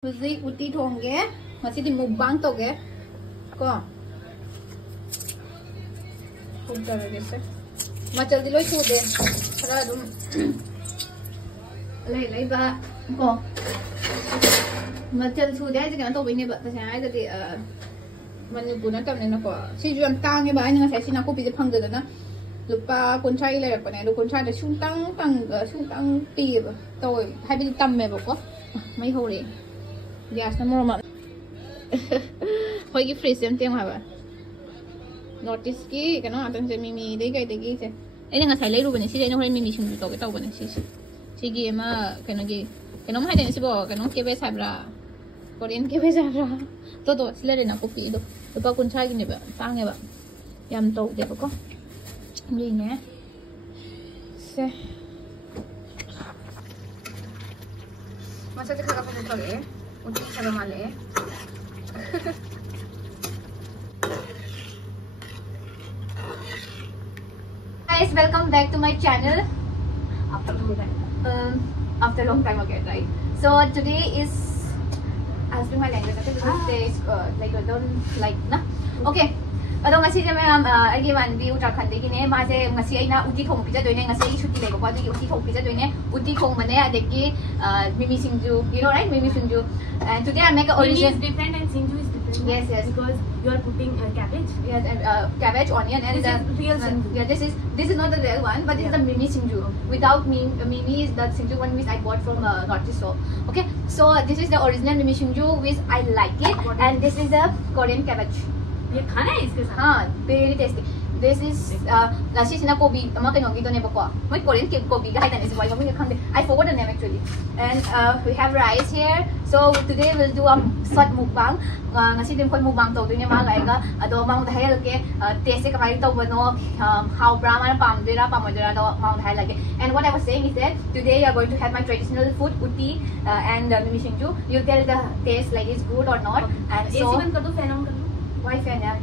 Music Utti thongge, masih di mukbang toge, kok? Udah guys, macam di loy sude, karena dum, lay ba, kok? Macam sude aja kan toh ini ba, tapi saya jadi Manipuri nanti mana kok? Si jual tang ya ba, ini nggak saya sih aku bisa panggil na, lupa kunci lay apa nih, kunci ada suntang pi, toh, hai bisa tam me ba kok? Mai hole. Gas na more man. Hoy freeze yung tiyang haba. Notice ki kano atan sa mimi dai kai dai se. Ai nga sai lai ru bane si dai no hoy mimi shung to ke taw bane si. Sige ma kano gi kano ma dai si bo kano ke be sabra. Korean ke be sabra. To sila rin ako pi do. Lupa kun cha gi ne ba tang ba. Yam to de ko. Ni ne. Se. Masa ka pa to eh. Utti sama male. Guys, welcome back to my channel after a long time again, right? So today is, I'll speak my language because today is like I don't like na. Okay. Adong ngasi jame agi man bi Uttarakhand gi ne ma se ngasi aina utti thong pizza doine ngasi ai chutti lego ba utti thong pizza doine utti thong mane adegi mimi sinju, you know, right? Mimi sinju. And today I make a origin. Mimi is different and sinju is different. Yes. Because you are putting cabbage. Yes, and cabbage, onion, and this is real sinju. Yeah, this is not the real one, but this is the mimi sinju. Without mimi is the sinju one which I bought from Northeast. So okay, so this is the original mimi sinju which I like it, and this is the Korean cabbage. ये खाना है इसके साथ? हाँ, very tasty. This is nasi sina kobi, ama kayo gito ne bakwa. May Korean kobi kahit ano isipay kami kakande. I forgot the name actually. And we have rice here. So today we'll do a short mukbang. Ngasi din ko mukbang to din mga kaiga. Ado mang dahil ke taste kamay to bano how brahma pamdira pamadira do mang dahil lagi. And what I was saying is that today you are going to have my traditional food utti and mimi sinju. You tell the taste like it's good or not. And so AC बंद कर दो, fan on कर दो. why fan yaar?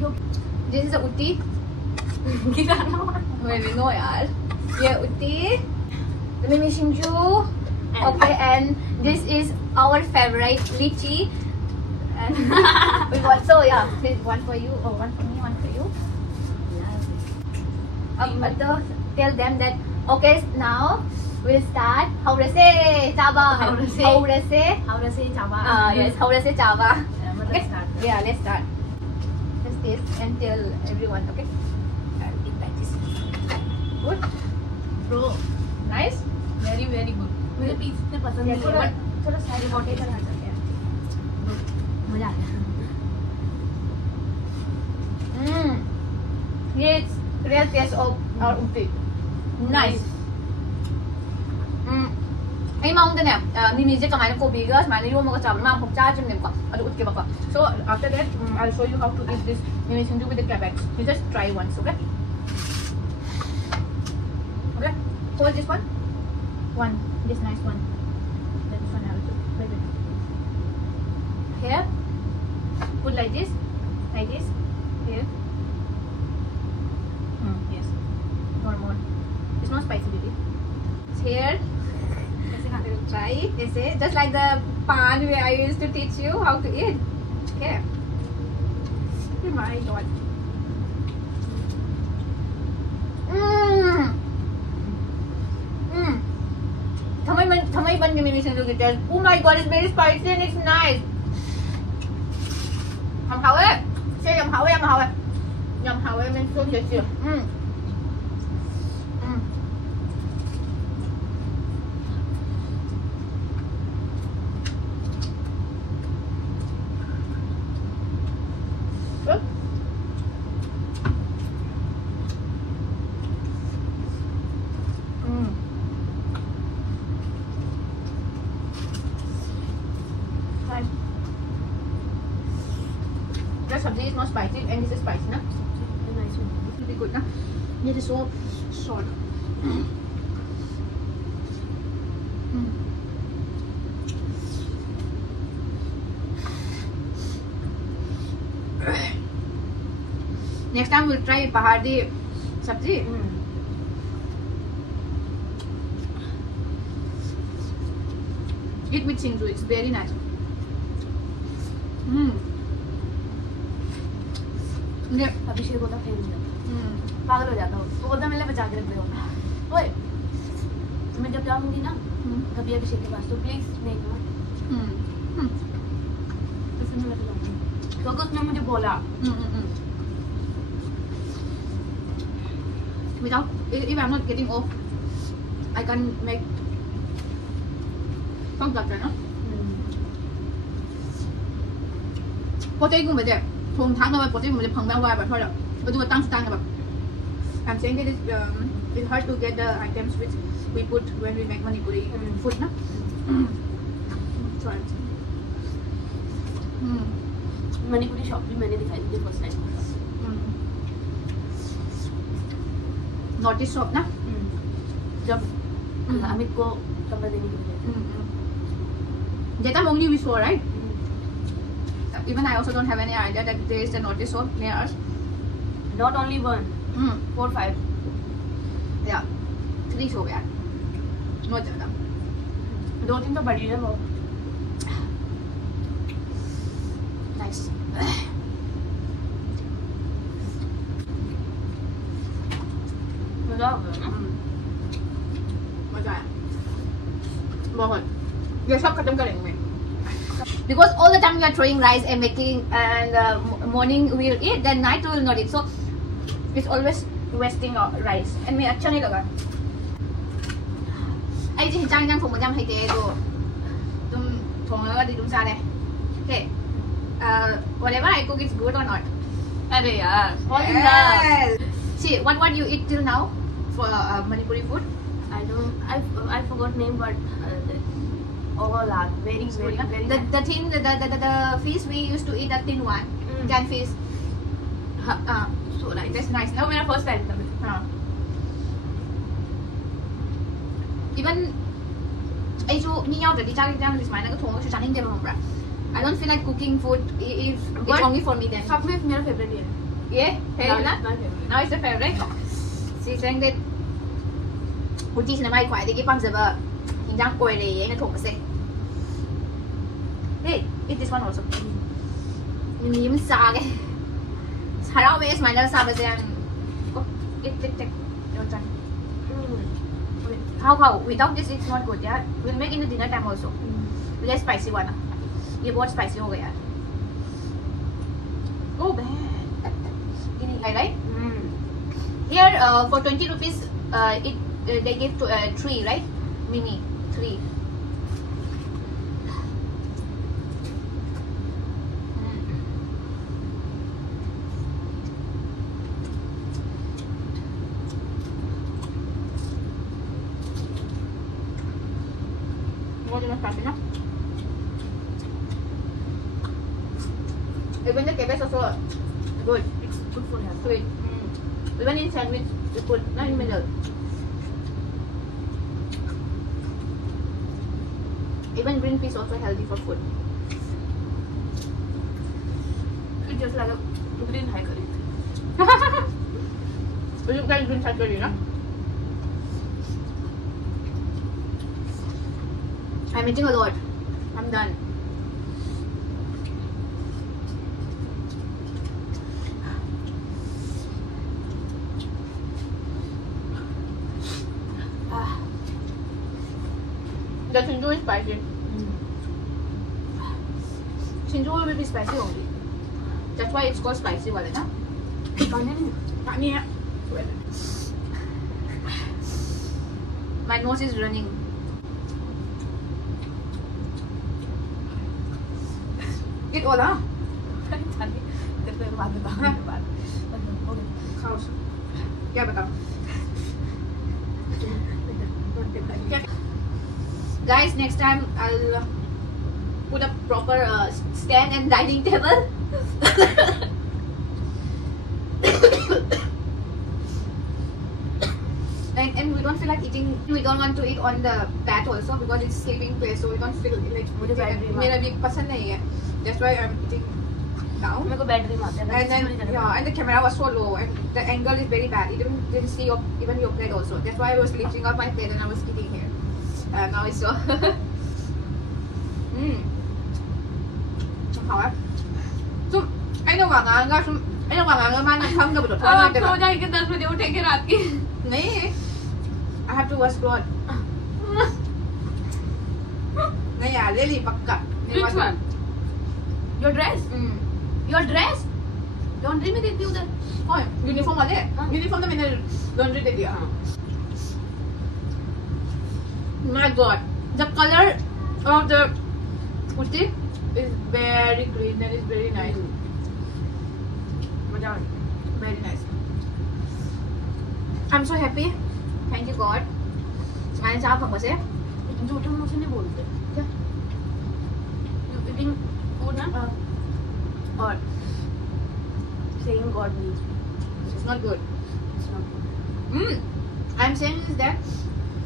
This is a utti. Maybe no yaar. Yeah, utti. The mimi sinju. Okay, and this is our favorite lychee. And we got so yeah, one for you, or one for me, one for you. Tell them that okay, now we'll start. How to say chaba? How to say chaba? Yes, how to say chaba? Okay. Start. Yeah, let's start. Let's taste and tell everyone. Okay. I'll eat like this. Good. Bro, Nice. very good. मुझे piece इतने पसंद नहीं है. थोड़ा side rotation आ जाता है. मजा आया. It's real taste of our utti. Nice. Ay maung din eh. Mimi je kamay ng kobigas, mali yung mga chama, mga pagchajem din ko. Ado utke ba ko. So after that, I'll show you how to eat this mimi sinju with the cabbage. You just try once, okay? Okay. Hold this one. This nice one. Then this one I will do. Wait. Here. Put like this. Here. Yes. More. It's not spicy, baby. It's here. Try it. They say just like the pan where I used to teach you how to eat. Okay. Oh my God. Thamai ban mimi sinju kita. Oh my God, it's very spicy and it's nice. Yum hawe. Say yum hawe. Yum hawe means so tasty. The sabji is not spicy and this is spicy, na? Nice one. This will be good, na? It is so short. Next time we'll try pahadi sabji. Eat with sinju, it's very nice. ये अभिषेक होता fail हो जाता, पागल हो जाता हूँ। वो बोलता मैं बचा के रख रही हूँ। ओए मैं जब जाऊंगी ना कभी अभिषेक के पास तो प्लीज नहीं ना, तो फिर मैं लेके जाऊंगी क्योंकि उसने मुझे बोला without if I'm not getting off I can make không tập rồi nó có chơi cũng vậy đấy thùng tháng đâu có chơi cũng vậy phẳng bao vậy thôi rồi bây giờ tăng tăngแบบ I'm saying that it's hard to get the items which we put when we make Manipuri food no try Manipuri shop भी मैंने दिखाई थी first time north east shop ना जब अमित को कपड़ा देने के लिए that time only we saw right even I also don't have any idea that there is a North East shop near us not only one 4 5 yeah 3 shop यार बहुत ज़्यादा 2-3 तो बड़ी है वो nice मजा आ गया ना मजा आया बहुत ये सब खत्म करेंगे because all the time we are throwing rice and making and morning we'll eat then night we will not eat so it's always wasting rice and मैं अच्छा नहीं लगा आई जी चाय नाम थोंबा जाम है ते तो तुम थोंगा दी तुम सारे okay whatever I cook is good or not अरे यार all in love see what you eat till now for Manipuri food I don't I forgot name but overall very the thin the fish we used to eat that thin one can fish so nice that's nice वो मेरा first time था even आई जो नहीं याद रहती चार चार जिस मायने का थोड़ा कुछ चाहने देना होगा I don't feel like cooking food if it's only for me then सब में मेरा favorite है ये है ना favorite now it's the favorite she's saying that Utti 是那块的给放什么平常贵的也那同个噻 hey eat this one also 你们啥的还让我们买那个啥的这样 take your time how without this it's not good yeah we'll make in the dinner time also less spicy one ये बहुत spicy हो गया oh bad right here for 20 rupees they give 3 right mini 3 spicy na even the cabbage also good it's good for health sweet even in sandwich it's good not in middle even green peas also healthy for food it's just like a green high curry you guys green high curry na I'm eating a lot I'm done the sinju is spicy sinju will be spicy only that's why it's called spicy wale na pani hai my nose is running eat all क्या बताओ guys next time I'll put a proper stand and dining table and we don't feel like eating we don't want to eat on the bed also because it's sleeping place so we don't feel like मेरा भी पसंद नहीं है that's why I'm eating down मेरे को battery मारते हैं and then yeah and the camera was so low and the angle is very bad you didn't see even your plate also that's why I was lifting up my plate and I was eating here now it's so 好啊就哎那晚啊应该是 Anh không bảo là không được अब आप सो जाएंगे 10 बजे उठेंगे रात की नहीं I have to wash clothes नहीं यार ले ली पक्का Which one? Your dress? Your dress? Laundry में देती उधर ओए यूनिफॉर्म वाले यूनिफॉर्म तो मैंने लॉन्ड्री दे दिया My God the color of the Utti is very green and it's very nice very nice I'm so happy thank you God मैंने चाह पंगा से झूठे मुंह से नहीं बोलते क्या You eating food ना और saying God needs it's not good it's not good I'm saying is that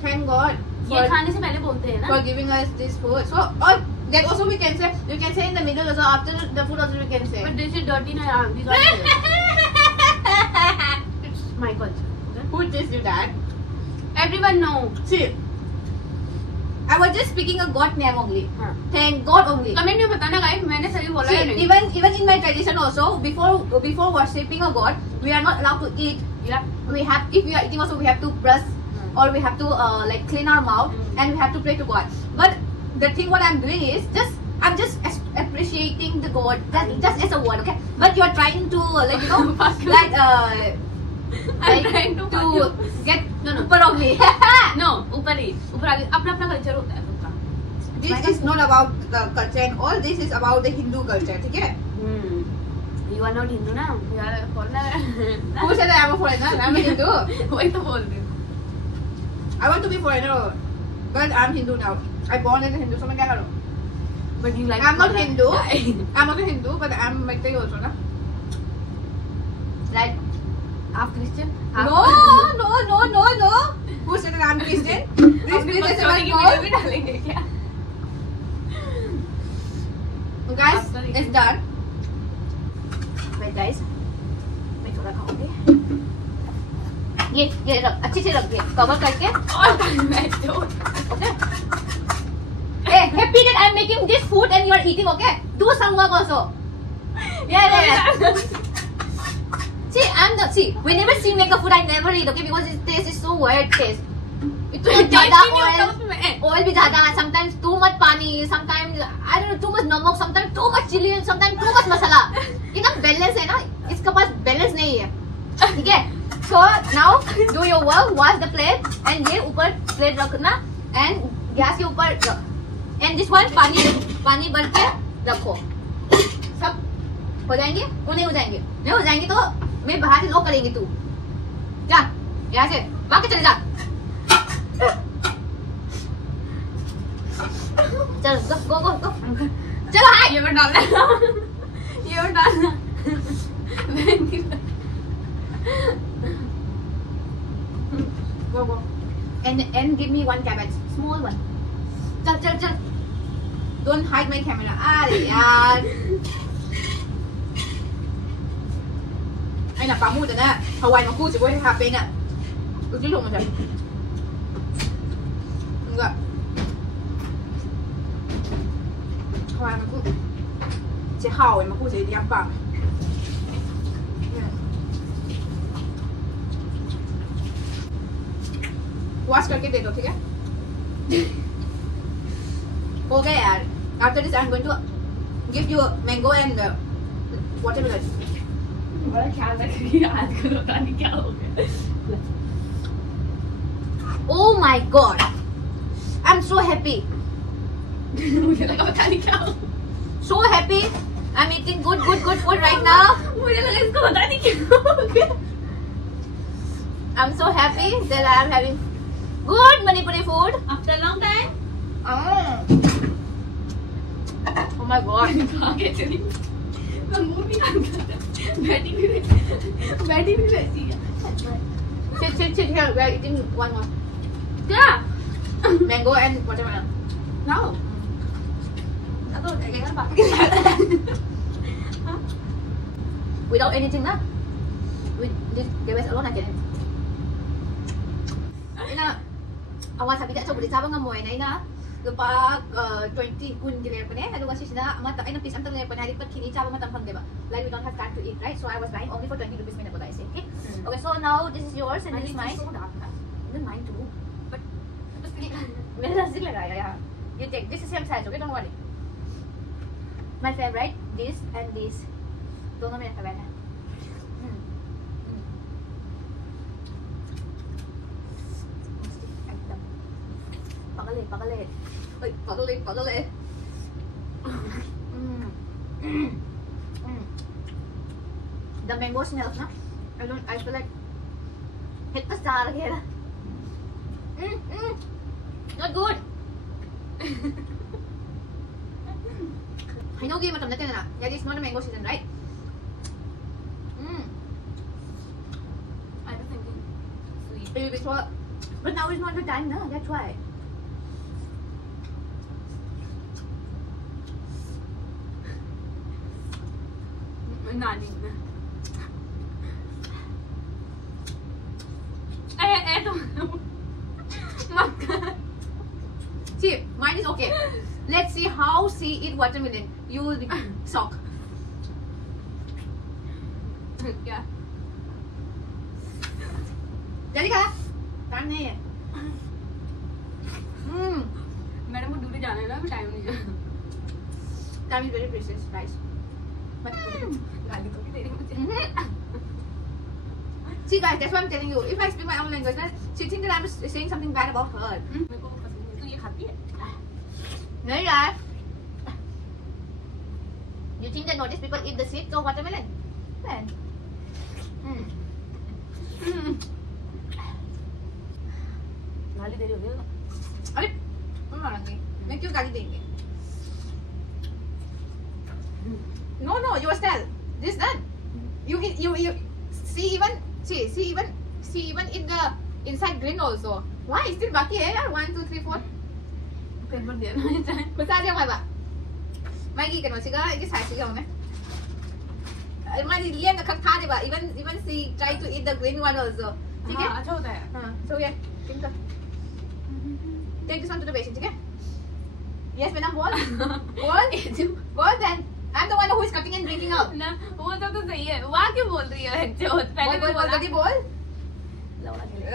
thank God ये खाने से पहले बोलते हैं ना for giving us this food so or that also we can say you can say in the middle also after the food also we can say but this is dirty na yaar we don't say it's my culture who teach you that everyone know see I was just speaking a God name only हाँ thank God only comment में बताना guys मैंने सही बोला see, है नहीं even in my tradition also before worshipping a God we are not allowed to eat yeah we have if we are eating also we have to brush or we have to like clean our mouth and we have to pray to God but the thing what I'm doing is I'm just appreciating the God just as a word okay but you are trying to like you know like I'm trying to get no ऊपर of me no ऊपर ही ऊपर आगे अपना अपना culture होता है सबका this is not about the culture and all this is about the Hindu culture ठीक है you are not Hindu ना you are foreigner who said I am a foreigner I'm a Hindu वही तो बोल रही हूँ I want to be foreigner but I'm Hindu now I born as a Hindu so मैं क्या करूँ but you like I'm not Hindu yeah. I'm not a Hindu but I'm Meitei also ना like half Christian no who said that I'm Christian this is a भी डालेंगे क्या guys it's done wait guys मैं थोड़ा खाऊंगी ये रख अच्छे से रख दे कवर करके और मैं तो okay hey happy that I'm making this food and you are eating okay do some work also yeah see I'm not see whenever she make a food I never eat okay because its taste is so weird taste इतना ज़्यादा oil भी ज़्यादा sometimes too much पानी sometimes I don't know too much नमक sometimes too much chili and sometimes too much मसाला इतना balance है ना इसके पास बैलेंस नहीं है ठीक है so now do your work wash the plate and ये ऊपर plate रखना and गैस के ऊपर and this one पानी भर के रखो सब हो जाएंगे वो नहीं हो जाएंगे नहीं हो जाएंगे तो मैं बाहर से लॉक करेंगी तू जा यहाँ से भाग के चले जा चल go चलो हाय ये मत डालना ये मत डालना go and give me one cabbage small one चल don't hide my camera अरे यार anh là bà mua rồi nè Hawaii nó cua chỉ với hạt bên nè tôi chỉ luôn mà trời được Hawaii nó cua chỉ hào mà cua chỉ đi ăn bằng wash करके दे दो ठीक है हो गया यार after this I'm going to give you mango and watermelon बड़ा ख्याल रखिए आज का पता नहीं क्या हो गया oh my god I'm so happy मुझे लगा पता नहीं क्या हो so happy I'm eating good food right now मुझे लगा इसको पता नहीं क्या हो गया I'm so happy that I'm having good Manipuri food after long time oh my god आगे चली मैं मुंह भी काम करता बैठी भी वैसी है sit here we are eating one more क्या mango and watermelon no अब तो जाएगा बाकी without anything na with this cabbage alone I can eat ina awan sabi tak coba dicabar ngamoy na ina lupa 20 kun gile pa ne adu kasi sina amata ay na piece amtang ne pa nari pat kini chaba matam phang deba like we don't have time to eat, right? So I was buying only for 20 rupees minute I say, okay? Okay, so now this is yours and this is mine. So dark. Even mine too. But मेरा still lagaya, yeah. You take this is same size, okay? Don't worry. My favorite, this and this. दोनों मेरे favorite है. Pagale. Wait, pagale. The mango smells, no? I feel like hit the star here. Not good. I know game matam natin na. That is not a mango season, right? I was thinking sweet. Maybe before, but now is not the time, no? That's why. Nani. See, mine is okay. Let's see how she eat watermelon. You will be shocked. Yeah. Jadi kah? Time नहीं है. Madam को duty जाना है ना, time नहीं है. Time is very precious, guys. गाली तो भी दे रही मुझे. See guys, that's what I'm telling you. If I speak my own language, then she thinks that I'm saying something bad about her. मेरे को पसंद नहीं. तू ये खाती है? नहीं यार. You think that notice people eat the seeds of watermelon? Then. गाली दे रही होगी ना. अरे, मारूंगी. मैं क्यों गाली देंगे? No, yours tell. This done. You see even in the inside green also. Why? Still baki hai yaar. 1, 2, 3, 4. Paper दिया ना. Kusa aja mai ba. Mai gi kan masiga ini sai siga hone. Mai lian na khak tha de ba. Even she try to eat the green one also. ठीक है? अच्छा होता है. हाँ. So yeah. Think take this one to the patient, ठीक है? Yes, madam. Bowl then. I'm the one who is cutting and drinking out. ना वो सब तो सही है. वहाँ क्यों बोल रही है? जो पहले भी बोला. बोल. लौड़ा के लिए.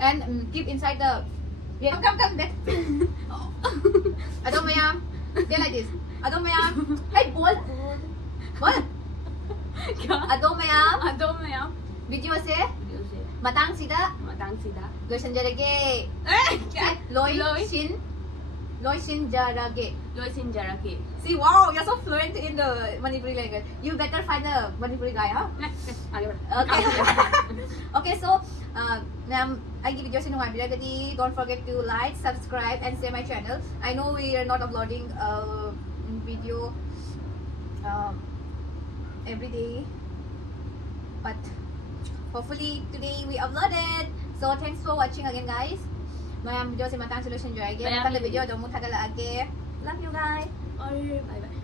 And keep inside the. Yeah, come. That. Adom mayam. They like this. Adom mayam. Hey, bowl. क्या? Adom mayam. Video se. Matang sida. Loisan jarage. क्या? Loisin jarage. See, wow, you're so fluent in the Manipuri language. You better find a Manipuri guy, huh? आगे बढ़. Okay. Okay, so I give videos in one video. Don't forget to like, subscribe, and share my channel. I know we are not uploading video every day, but hopefully today we uploaded. So thanks for watching again, guys. Video si matang solution joy again. Matang video do mo tagal age. Love you guys. और bye bye.